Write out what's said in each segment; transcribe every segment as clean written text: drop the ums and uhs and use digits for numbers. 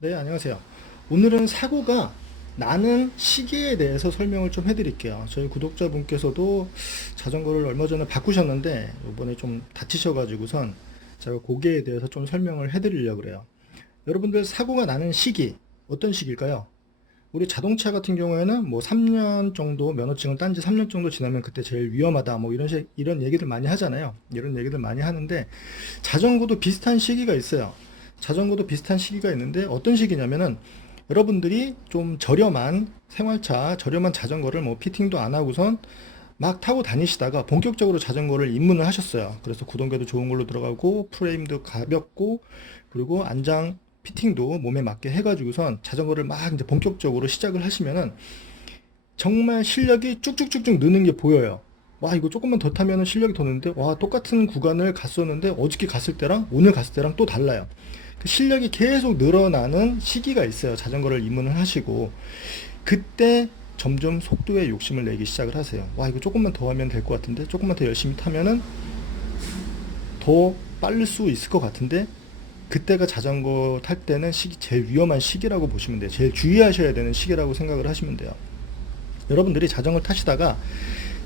네, 안녕하세요. 오늘은 사고가 나는 시기에 대해서 설명을 좀 해드릴게요. 저희 구독자분께서도 자전거를 얼마 전에 바꾸셨는데 이번에 좀 다치셔가지고선 제가 그거에 대해서 좀 설명을 해드리려고 그래요. 여러분들 사고가 나는 시기 어떤 시기일까요? 우리 자동차 같은 경우에는 뭐 3년 정도 면허증을 딴 지 3년 정도 지나면 그때 제일 위험하다 뭐 이런 얘기들 많이 하잖아요. 이런 얘기들 많이 하는데 자전거도 비슷한 시기가 있어요. 자전거도 비슷한 시기가 있는데 어떤 시기냐면은 여러분들이 좀 저렴한 생활차, 저렴한 자전거를 뭐 피팅도 안 하고선 막 타고 다니시다가 본격적으로 자전거를 입문을 하셨어요. 그래서 구동계도 좋은 걸로 들어가고 프레임도 가볍고 그리고 안장 피팅도 몸에 맞게 해가지고선 자전거를 막 이제 본격적으로 시작을 하시면은 정말 실력이 쭉쭉쭉쭉 느는 게 보여요. 와, 이거 조금만 더 타면은 실력이 더 느는데, 와, 똑같은 구간을 갔었는데, 어저께 갔을 때랑 오늘 갔을 때랑 또 달라요. 그 실력이 계속 늘어나는 시기가 있어요. 자전거를 입문을 하시고. 그때 점점 속도에 욕심을 내기 시작을 하세요. 와, 이거 조금만 더 하면 될 것 같은데, 조금만 더 열심히 타면은 더 빠를 수 있을 것 같은데, 그때가 자전거 탈 때는 제일 위험한 시기라고 보시면 돼요. 제일 주의하셔야 되는 시기라고 생각을 하시면 돼요. 여러분들이 자전거 타시다가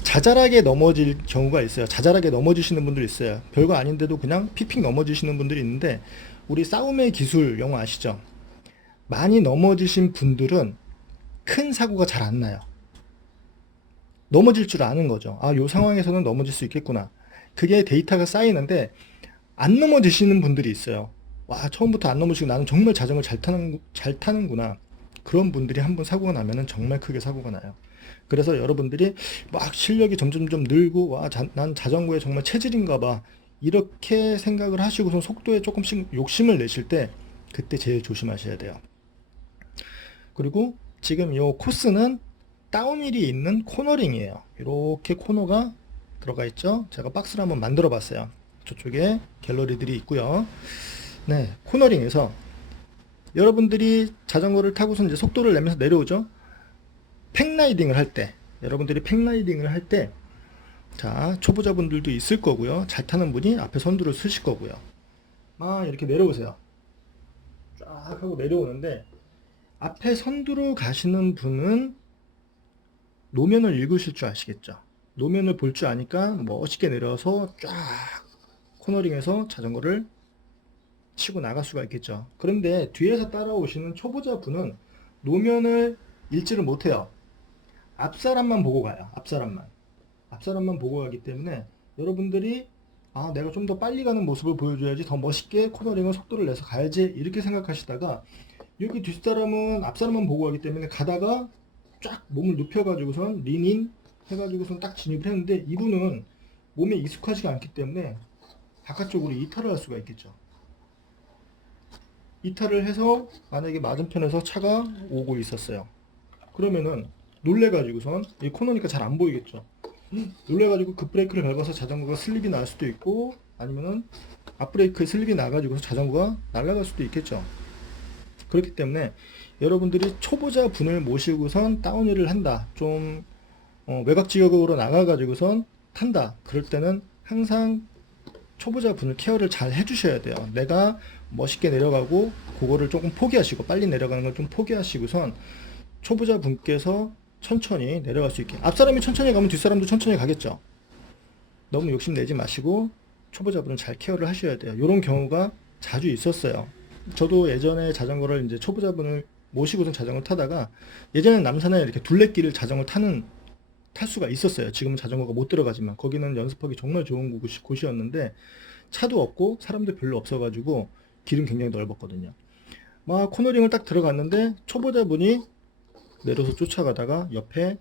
자잘하게 넘어질 경우가 있어요. 자잘하게 넘어지시는 분들 있어요. 별거 아닌데도 그냥 픽픽 넘어지시는 분들이 있는데 우리 싸움의 기술 영화 아시죠? 많이 넘어지신 분들은 큰 사고가 잘 안 나요. 넘어질 줄 아는 거죠. 아, 요 상황에서는 넘어질 수 있겠구나. 그게 데이터가 쌓이는데 안 넘어지시는 분들이 있어요. 와, 처음부터 안 넘어지고 나는 정말 자전거 잘 타는구나. 그런 분들이 한번 사고가 나면은 정말 크게 사고가 나요. 그래서 여러분들이 막 실력이 점점점 늘고, 와, 난 자전거에 정말 체질인가 봐. 이렇게 생각을 하시고선 속도에 조금씩 욕심을 내실 때, 그때 제일 조심하셔야 돼요. 그리고 지금 이 코스는 다운힐이 있는 코너링이에요. 이렇게 코너가 들어가 있죠. 제가 박스를 한번 만들어 봤어요. 저쪽에 갤러리들이 있고요. 네, 코너링에서 여러분들이 자전거를 타고서 이제 속도를 내면서 내려오죠. 팽라이딩을 할 때, 여러분들이 팽라이딩을 할 때, 자, 초보자분들도 있을 거고요. 잘 타는 분이 앞에 선두를 쓰실 거고요. 막 이렇게 내려오세요. 쫙 하고 내려오는데, 앞에 선두로 가시는 분은 노면을 읽으실 줄 아시겠죠? 노면을 볼 줄 아니까 멋있게 내려서 쫙 코너링에서 자전거를 치고 나갈 수가 있겠죠. 그런데 뒤에서 따라오시는 초보자분은 노면을 읽지를 못해요. 앞사람만 보고 가요. 앞사람만. 앞사람만 보고 가기 때문에 여러분들이 아, 내가 좀 더 빨리 가는 모습을 보여줘야지 더 멋있게 코너링을 속도를 내서 가야지 이렇게 생각하시다가 여기 뒷사람은 앞사람만 보고 가기 때문에 가다가 쫙 몸을 눕혀가지고선 린인 해가지고선 딱 진입을 했는데 이분은 몸에 익숙하지가 않기 때문에 바깥쪽으로 이탈을 할 수가 있겠죠. 이탈을 해서 만약에 맞은편에서 차가 오고 있었어요. 그러면은 놀래가지고선 이 코너니까 잘 안 보이겠죠. 놀래가지고 급브레이크를 밟아서 자전거가 슬립이 날 수도 있고 아니면은 앞브레이크에 슬립이 나가지고 자전거가 날아갈 수도 있겠죠. 그렇기 때문에 여러분들이 초보자 분을 모시고선 다운힐을 한다. 좀 외곽 지역으로 나가가지고선 탄다. 그럴 때는 항상 초보자 분을 케어를 잘 해주셔야 돼요. 내가 멋있게 내려가고 그거를 조금 포기하시고 빨리 내려가는 걸 좀 포기하시고선 초보자 분께서 천천히 내려갈 수 있게. 앞사람이 천천히 가면 뒷사람도 천천히 가겠죠. 너무 욕심내지 마시고 초보자분은 잘 케어를 하셔야 돼요. 이런 경우가 자주 있었어요. 저도 예전에 자전거를 이제 초보자분을 모시고선 자전거를 타다가 예전에 남산에 이렇게 둘레길을 자전거 탈 수가 있었어요. 지금은 자전거가 못 들어가지만 거기는 연습하기 정말 좋은 곳이었는데 차도 없고 사람도 별로 없어가지고 길은 굉장히 넓었거든요. 막 코너링을 딱 들어갔는데 초보자분이 내려서 쫓아가다가 옆에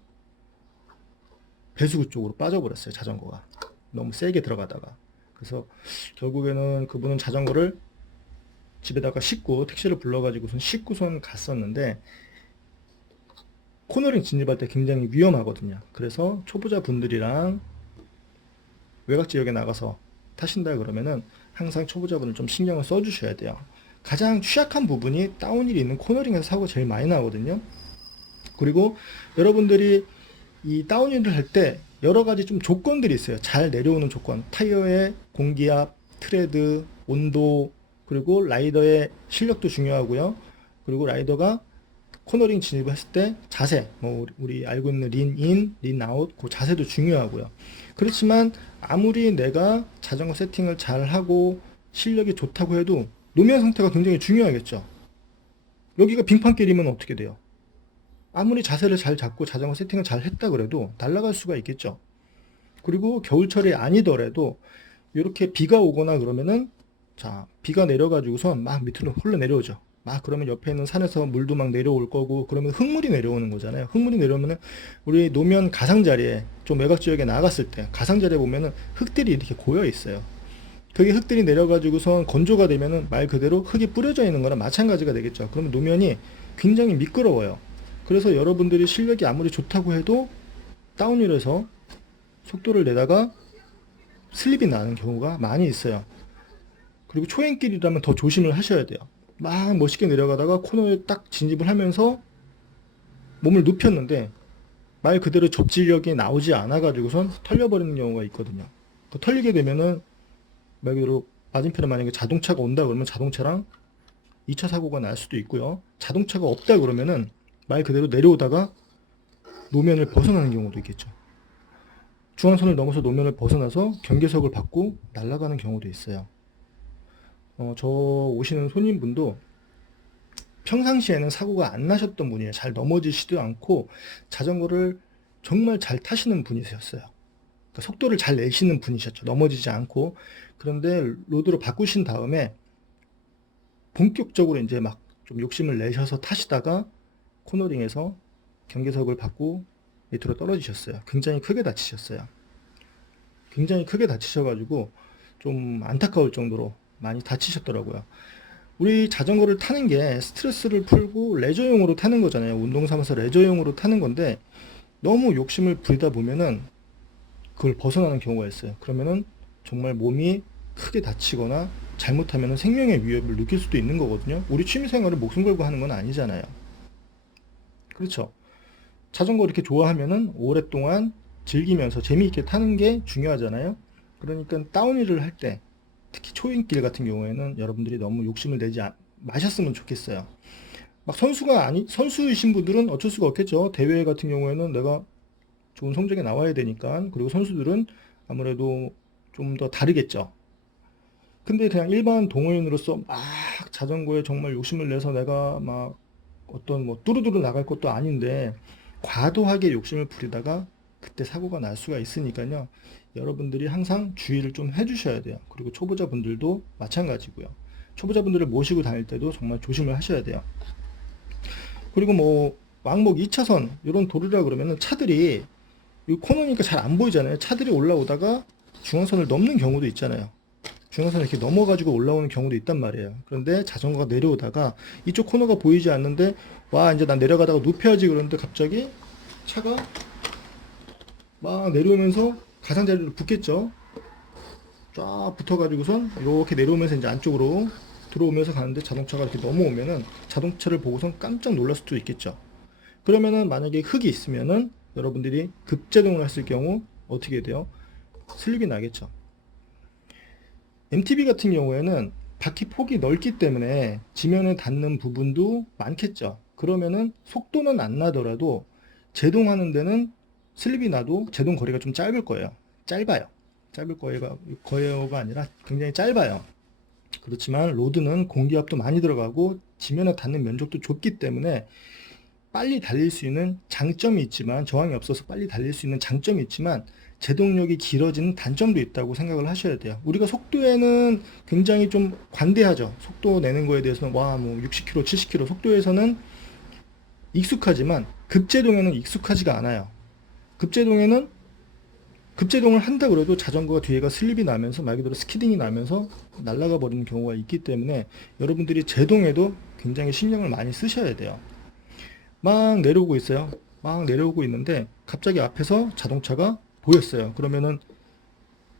배수구 쪽으로 빠져버렸어요. 자전거가 너무 세게 들어가다가. 그래서 결국에는 그분은 자전거를 집에다가 싣고 택시를 불러가지고선 싣고선 갔었는데 코너링 진입할 때 굉장히 위험하거든요. 그래서 초보자 분들이랑 외곽 지역에 나가서 타신다 그러면은 항상 초보자분을 좀 신경을 써주셔야 돼요. 가장 취약한 부분이 다운힐이 있는 코너링에서 사고가 제일 많이 나거든요. 그리고 여러분들이 이 다운힐을 할 때 여러 가지 좀 조건들이 있어요. 잘 내려오는 조건. 타이어의 공기압, 트레드, 온도, 그리고 라이더의 실력도 중요하고요. 그리고 라이더가 코너링 진입을 했을 때 자세, 뭐 우리 알고 있는 린 인, 린 아웃, 그 자세도 중요하고요. 그렇지만 아무리 내가 자전거 세팅을 잘 하고 실력이 좋다고 해도 노면 상태가 굉장히 중요하겠죠. 여기가 빙판길이면 어떻게 돼요? 아무리 자세를 잘 잡고 자전거 세팅을 잘 했다 그래도 날아갈 수가 있겠죠. 그리고 겨울철이 아니더라도 이렇게 비가 오거나 그러면은, 자, 비가 내려가지고선 막 밑으로 흘러내려오죠. 막 그러면 옆에 있는 산에서 물도 막 내려올 거고, 그러면 흙물이 내려오는 거잖아요. 흙물이 내려오면은 우리 노면 가상자리에 좀 외곽 지역에 나갔을 때 가상자리에 보면은 흙들이 이렇게 고여 있어요. 그게 흙들이 내려가지고선 건조가 되면은 말 그대로 흙이 뿌려져 있는 거랑 마찬가지가 되겠죠. 그러면 노면이 굉장히 미끄러워요. 그래서 여러분들이 실력이 아무리 좋다고 해도 다운힐에서 속도를 내다가 슬립이 나는 경우가 많이 있어요. 그리고 초행길이라면 더 조심을 하셔야 돼요. 막 멋있게 내려가다가 코너에 딱 진입을 하면서 몸을 눕혔는데 말 그대로 접지력이 나오지 않아 가지고선 털려버리는 경우가 있거든요. 그 털리게 되면은 말 그대로 맞은편에 만약에 자동차가 온다 그러면 자동차랑 2차 사고가 날 수도 있고요. 자동차가 없다 그러면은 말 그대로 내려오다가 노면을 벗어나는 경우도 있겠죠. 중앙선을 넘어서 노면을 벗어나서 경계석을 받고 날아가는 경우도 있어요. 저 오시는 손님분도 평상시에는 사고가 안 나셨던 분이에요. 잘 넘어지시도 않고 자전거를 정말 잘 타시는 분이셨어요. 그러니까 속도를 잘 내시는 분이셨죠. 넘어지지 않고. 그런데 로드로 바꾸신 다음에 본격적으로 이제 막 좀 욕심을 내셔서 타시다가 코너링에서 경계석을 받고 밑으로 떨어지셨어요. 굉장히 크게 다치셨어요. 굉장히 크게 다치셔가지고 좀 안타까울 정도로 많이 다치셨더라고요. 우리 자전거를 타는 게 스트레스를 풀고 레저용으로 타는 거잖아요. 운동 삼아서 레저용으로 타는 건데 너무 욕심을 부리다 보면은 그걸 벗어나는 경우가 있어요. 그러면은 정말 몸이 크게 다치거나 잘못하면 생명의 위협을 느낄 수도 있는 거거든요. 우리 취미생활을 목숨 걸고 하는 건 아니잖아요. 그렇죠. 자전거 이렇게 좋아하면은 오랫동안 즐기면서 재미있게 타는 게 중요하잖아요. 그러니까 다운힐을 할 때, 특히 초행길 같은 경우에는 여러분들이 너무 욕심을 내지 마셨으면 좋겠어요. 막 선수이신 분들은 어쩔 수가 없겠죠. 대회 같은 경우에는 내가 좋은 성적이 나와야 되니까. 그리고 선수들은 아무래도 좀 더 다르겠죠. 근데 그냥 일반 동호인으로서 막 자전거에 정말 욕심을 내서 내가 막 어떤 뭐 뚜루뚜루 나갈 것도 아닌데 과도하게 욕심을 부리다가 그때 사고가 날 수가 있으니까요. 여러분들이 항상 주의를 좀 해주셔야 돼요. 그리고 초보자분들도 마찬가지고요. 초보자분들을 모시고 다닐 때도 정말 조심을 하셔야 돼요. 그리고 뭐 왕복 2차선 이런 도로라 그러면은 차들이 이 코너니까 잘 안 보이잖아요. 차들이 올라오다가 중앙선을 넘는 경우도 있잖아요. 중앙선을 이렇게 넘어가지고 올라오는 경우도 있단 말이에요. 그런데 자전거가 내려오다가 이쪽 코너가 보이지 않는데 와 이제 난 내려가다가 눕혀야지 그러는데 갑자기 차가 막 내려오면서 가상자리로 붙겠죠. 쫙 붙어가지고선 이렇게 내려오면서 이제 안쪽으로 들어오면서 가는데 자동차가 이렇게 넘어오면은 자동차를 보고선 깜짝 놀랄 수도 있겠죠. 그러면은 만약에 흙이 있으면은 여러분들이 급제동을 했을 경우 어떻게 돼요? 슬립이 나겠죠. MTB 같은 경우에는 바퀴 폭이 넓기 때문에 지면에 닿는 부분도 많겠죠. 그러면은 속도는 안 나더라도 제동하는 데는 슬립이 나도 제동 거리가 좀 짧을 거예요. 짧아요. 짧을 거예요가 아니라 굉장히 짧아요. 그렇지만 로드는 공기압도 많이 들어가고 지면에 닿는 면적도 좁기 때문에 빨리 달릴 수 있는 장점이 있지만 저항이 없어서 빨리 달릴 수 있는 장점이 있지만 제동력이 길어지는 단점도 있다고 생각을 하셔야 돼요. 우리가 속도에는 굉장히 좀 관대하죠. 속도 내는 거에 대해서는 와 뭐 60km, 70km 속도에서는 익숙하지만 급제동에는 익숙하지가 않아요. 급제동에는 급제동을 한다 그래도 자전거가 뒤에가 슬립이 나면서 말 그대로 스키딩이 나면서 날아가 버리는 경우가 있기 때문에 여러분들이 제동에도 굉장히 신경을 많이 쓰셔야 돼요. 막 내려오고 있어요. 막 내려오고 있는데 갑자기 앞에서 자동차가 보였어요. 그러면은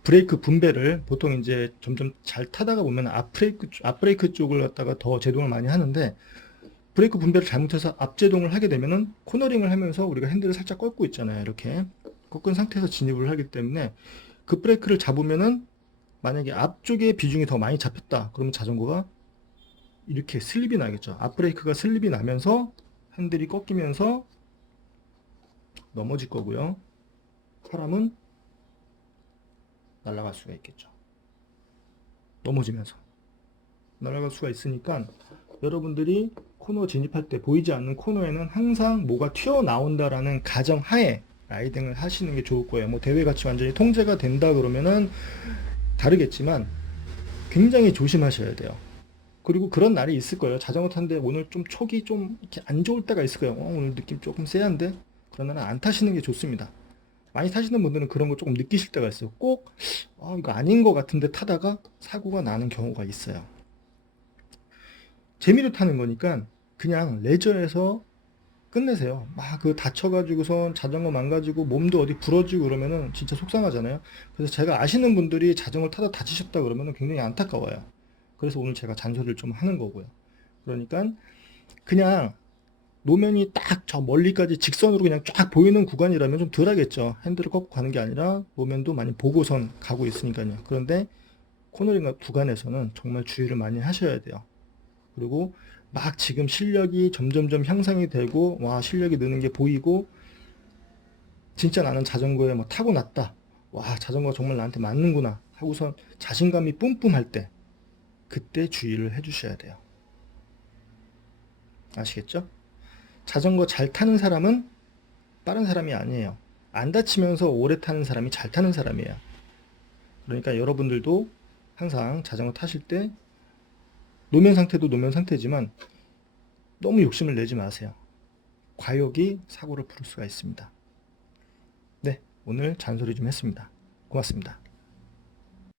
브레이크 분배를 보통 이제 점점 잘 타다가 보면 앞브레이크 쪽을 갖다가 더 제동을 많이 하는데 브레이크 분배를 잘못해서 앞제동을 하게 되면은 코너링을 하면서 우리가 핸들을 살짝 꺾고 있잖아요. 이렇게 꺾은 상태에서 진입을 하기 때문에 그 브레이크를 잡으면은 만약에 앞쪽에 비중이 더 많이 잡혔다. 그러면 자전거가 이렇게 슬립이 나겠죠. 앞브레이크가 슬립이 나면서 핸들이 꺾이면서 넘어질 거고요. 사람은 날아갈 수가 있겠죠. 넘어지면서 날아갈 수가 있으니까 여러분들이 코너 진입할 때 보이지 않는 코너에는 항상 뭐가 튀어나온다라는 가정하에 라이딩을 하시는 게 좋을 거예요. 뭐 대회같이 완전히 통제가 된다 그러면은 다르겠지만 굉장히 조심하셔야 돼요. 그리고 그런 날이 있을 거예요. 자전거 타는데 오늘 좀 촉이 좀 이렇게 안 좋을 때가 있을 거예요. 오늘 느낌 조금 쎄한데? 그런 날은 안 타시는 게 좋습니다. 많이 타시는 분들은 그런 거 조금 느끼실 때가 있어요. 꼭, 이거 아닌 것 같은데 타다가 사고가 나는 경우가 있어요. 재미로 타는 거니까 그냥 레저에서 끝내세요. 막 그 다쳐가지고선 자전거 망가지고 몸도 어디 부러지고 그러면은 진짜 속상하잖아요. 그래서 제가 아시는 분들이 자전거 타다 다치셨다 그러면은 굉장히 안타까워요. 그래서 오늘 제가 잔소리를 좀 하는 거고요. 그러니까 그냥 노면이 딱 저 멀리까지 직선으로 그냥 쫙 보이는 구간이라면 좀 덜 하겠죠. 핸들을 꺾고 가는 게 아니라 노면도 많이 보고선 가고 있으니까요. 그런데 코너링 구간에서는 정말 주의를 많이 하셔야 돼요. 그리고 막 지금 실력이 점점점 향상이 되고 와 실력이 느는 게 보이고 진짜 나는 자전거에 뭐 타고났다. 와 자전거 정말 나한테 맞는구나 하고선 자신감이 뿜뿜할 때 그때 주의를 해주셔야 돼요. 아시겠죠? 자전거 잘 타는 사람은 빠른 사람이 아니에요. 안 다치면서 오래 타는 사람이 잘 타는 사람이에요. 그러니까 여러분들도 항상 자전거 타실 때 노면 상태도 노면 상태지만 너무 욕심을 내지 마세요. 과욕이 사고를 부를 수가 있습니다. 네, 오늘 잔소리 좀 했습니다. 고맙습니다.